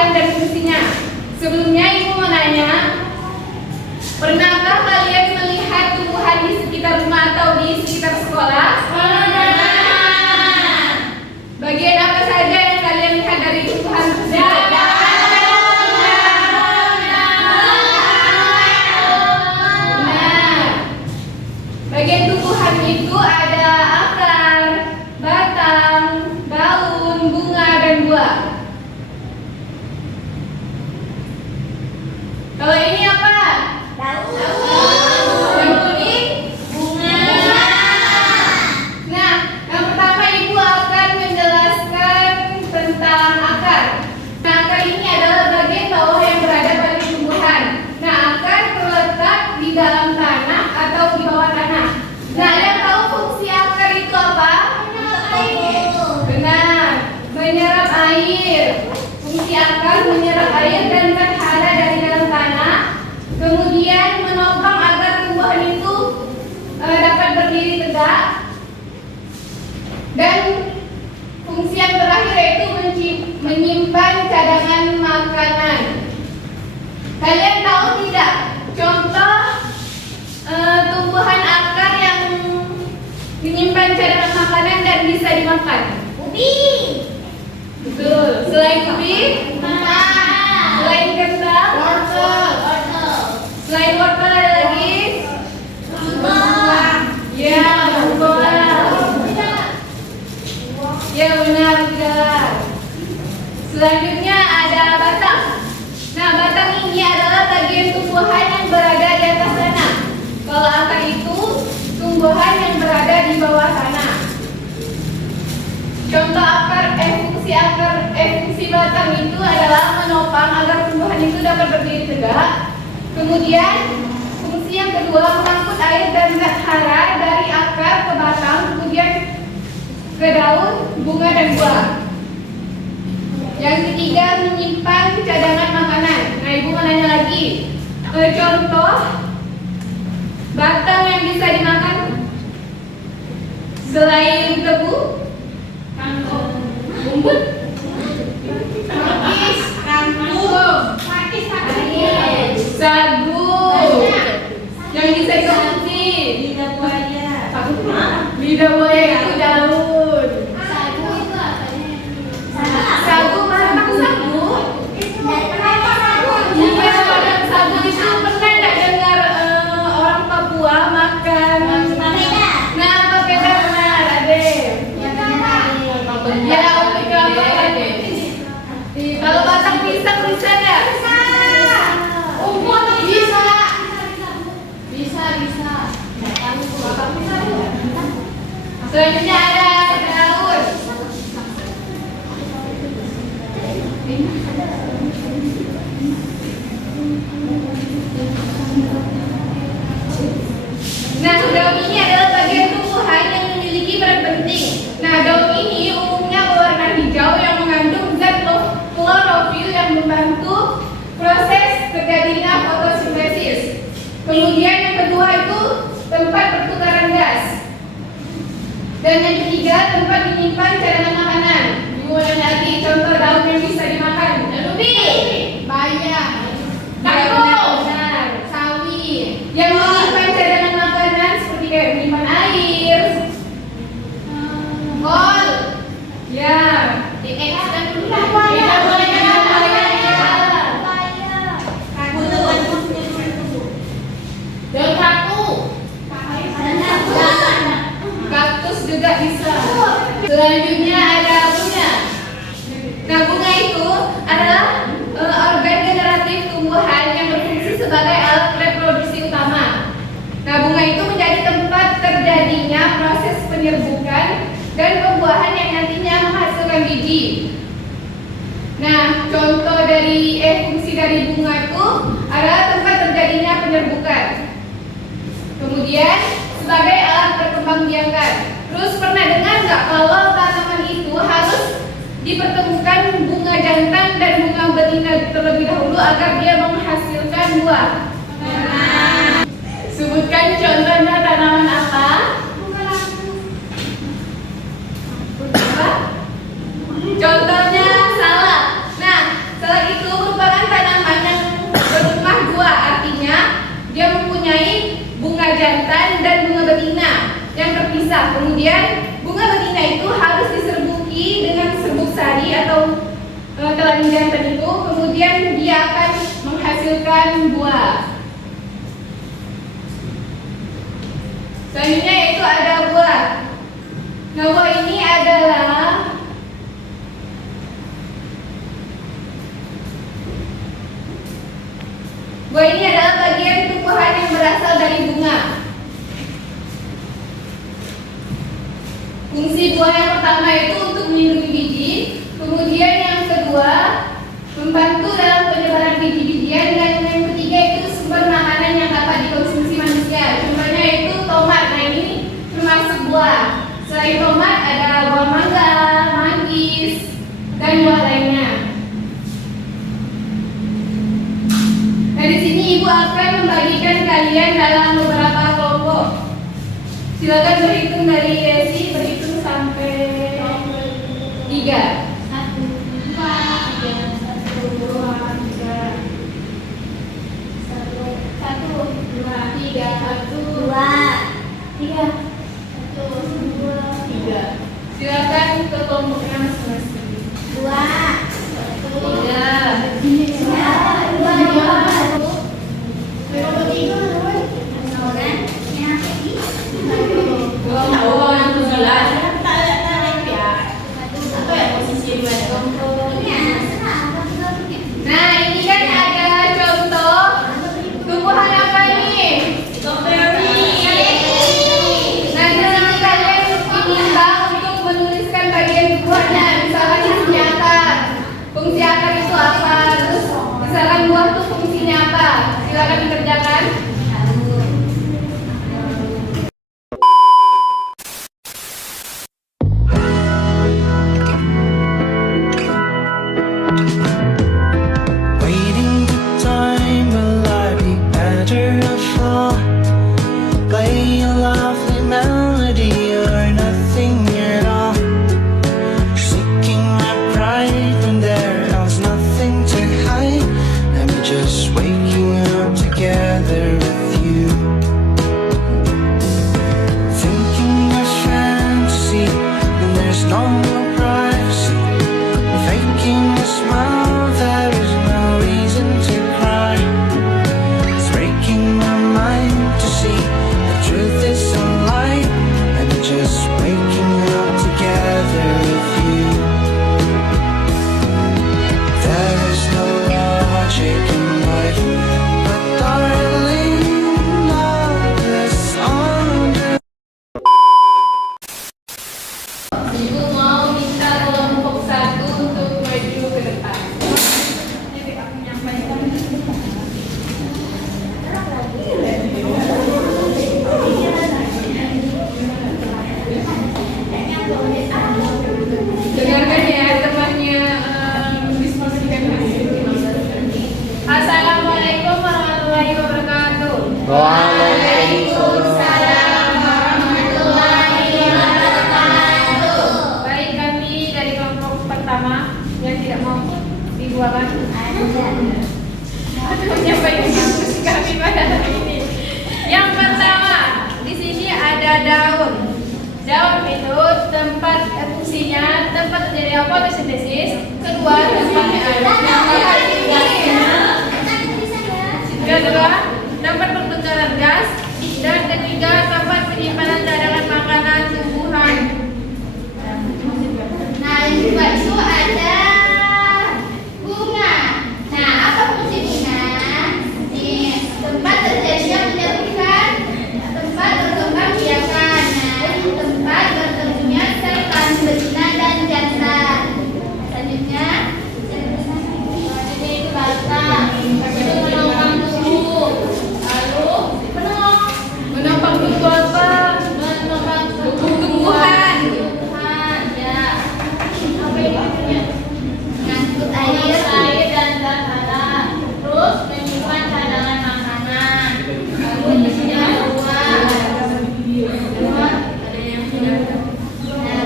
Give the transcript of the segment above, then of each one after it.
tumbuhan dan fungsinya. Sebelumnya Ibu mau nanya, pernahkah kalian melihat tumbuhan di sekitar rumah atau di sekitar sekolah? Bagian apa saja yang kalian lihat dari tumbuhan tersebut? Bagian tumbuhan itu ada akar, batang, daun, bunga, dan buah. Kalau ini apa? Daun. Yang kuning? Bunga. Nah, yang pertama Ibu akan menjelaskan tentang akar. Nah, akar ini adalah bagian bawah yang berada pada tumbuhan. Nah, akar terletak di dalam tanah atau di bawah tanah. Nah, yang tahu fungsi akar itu apa? Menyerap air. Benar, menyerap air. Fungsi akar menyerap air dan zat hara dari dalam tanah, kemudian menopang agar tumbuhan itu dapat berdiri tegak. Dan fungsi yang terakhir yaitu menyimpan cadangan makanan. Kalian tahu tidak contoh tumbuhan akar yang menyimpan cadangan makanan dan bisa dimakan? Ubi. Betul. Selain ubi? Kentang. Selain kentang? Wortel. Selain wortel ada lagi? Buah. Ya, buah. Ya, benar. Selanjutnya ada batang. Nah, batang ini adalah bagian tumbuhan yang berada di atas tanah. Kalau akar itu tumbuhan yang berada di bawah tanah. Contoh fungsi batang itu adalah menopang agar tumbuhan itu dapat berdiri tegak. Kemudian fungsi yang kedua mengangkut air dan zat hara dari akar ke batang, kemudian ke daun, bunga dan buah. Yang ketiga menyimpan cadangan makanan. Nah, Ibu mau nanya lagi, contoh batang yang bisa dimakan selain tebu? Kangkung. Bumbut? Pakis. Kangkung. Pakis. Sagu. Yang bisa dikonsumsi? Lidah buaya. Lidah buaya itu daun. Sagu itu apa? Sagu masak sagu. Kenapa sagu? Iya, sagu itu pernah nggak dengar orang Papua makan? Nah, papeda benar, Ade. Ya, ubi kelapa Ade. Kalau batang pisang bisa nggak? Umput bisa. Bisa. Selanjutnya ada daun. Nah, daun ini adalah bagian tumbuhan yang memiliki peran penting. Nah, daun ini umumnya berwarna hijau yang mengandung zat klorofil yang membantu proses terjadinya fotosintesis. Kemudian yang kedua itu tempat pertukaran gas. Dan yang ketiga tempat menyimpan cadangan makanan. Ibu nanya lagi contoh daun yang bisa dimakan. Ubi, bayam, kangkung, sawi. Yang menyimpan cadangan makanan seperti kayak menyimpan air, kol, ya, diekskan dulu. Daun sapu, kaktus juga bisa. Selanjutnya ada bunga. Nah, bunga itu adalah organ generatif tumbuhan yang berfungsi sebagai alat reproduksi utama. Nah, bunga itu menjadi tempat terjadinya proses penyerbukan dan pembuahan yang nantinya menghasilkan biji. Nah, contoh dari fungsi dari bunga itu adalah tempat terjadinya penyerbukan. Kemudian sebagai alat perkembangbiakan. Terus pernah dengar nggak kalau tanaman itu harus dipertemukan bunga jantan dan bunga betina terlebih dahulu agar dia menghasilkan buah? Sebutkan contohnya tanaman apa? Contohnya salak. Nah, salak itu basah. Kemudian bunga betina itu harus diserbuki dengan serbuk sari atau telan jantan itu. Kemudian dia akan menghasilkan buah. Selanjutnya yaitu ada buah. Nah, buah ini adalah bagian tumbuhan yang berasal dari bunga. Fungsi buah yang pertama itu untuk melindungi biji, kemudian yang kedua membantu dalam penyebaran biji-bijian, dan yang ketiga itu sumber makanan yang dapat dikonsumsi manusia. Contohnya itu tomat. Nah, ini termasuk buah. Selain tomat ada buah mangga, manggis, dan buah lainnya. Nah, di sini ibu akan membagikan kalian dalam beberapa kelompok. Silakan berhitung dari Desi, berhitung sampai 3. 1, 2, 3. Silakan ke kelompoknya masing-masing.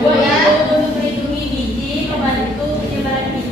2, untuk melindungi biji, membantu penyebaran biji.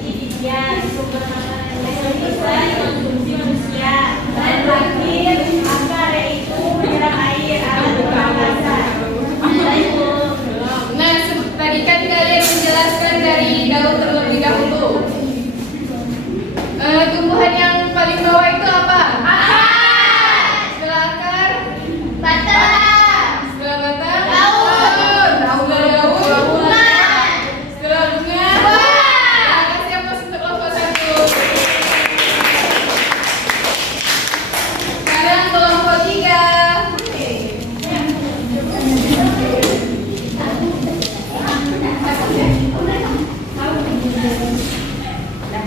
Nah,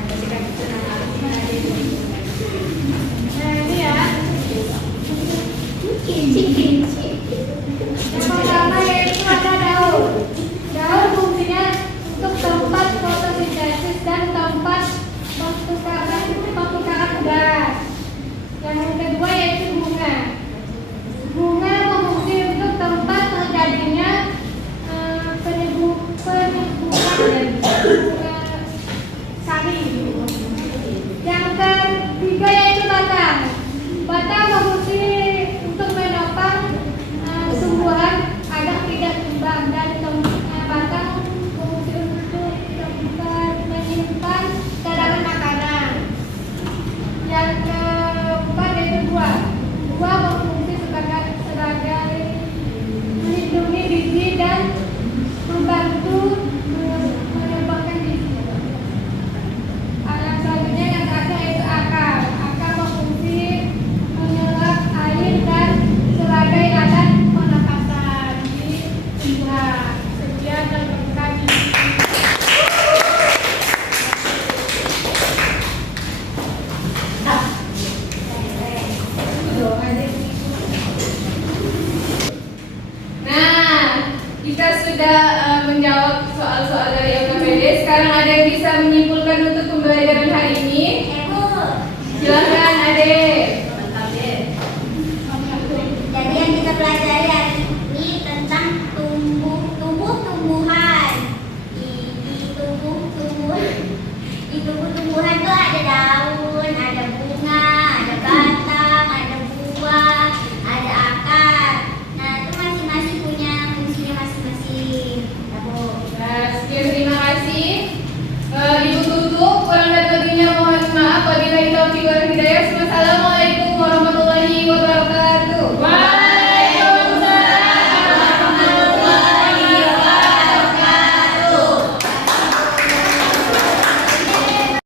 ini ya. Yang pertama yaitu ada daun. Daun fungsinya untuk tempat fotosintesis dan tempat pertukaran udara. Yang kedua yaitu bunga. Bunga berfungsi untuk tempat terjadinya penyembuhan bunga sari. Yang ketiga yaitu batang. Batang berfungsi untuk menopang tumbuhan agar tidak tumbang, dan batang berfungsi untuk tempat menyimpan cadangan makanan. Yang keempat yaitu buah. Buah berfungsi sebagai melindungi biji dan membantu menyebabkan biji. Yang selanjutnya yang terakhir yaitu akar. Akar berfungsi menyerap air dan sebagai alat pernapasan di tumbuhan. Sekian dan terima kasih. Nah, kita sudah menjawab soal-soal dari LKPD. Sekarang ada yang bisa menyimpulkan untuk pembelajaran hari ini? Silakan, Ade. Jadi yang kita pelajari hari ini tentang tumbuh-tumbuhan. Di tumbuh-tumbuhan itu ada daun.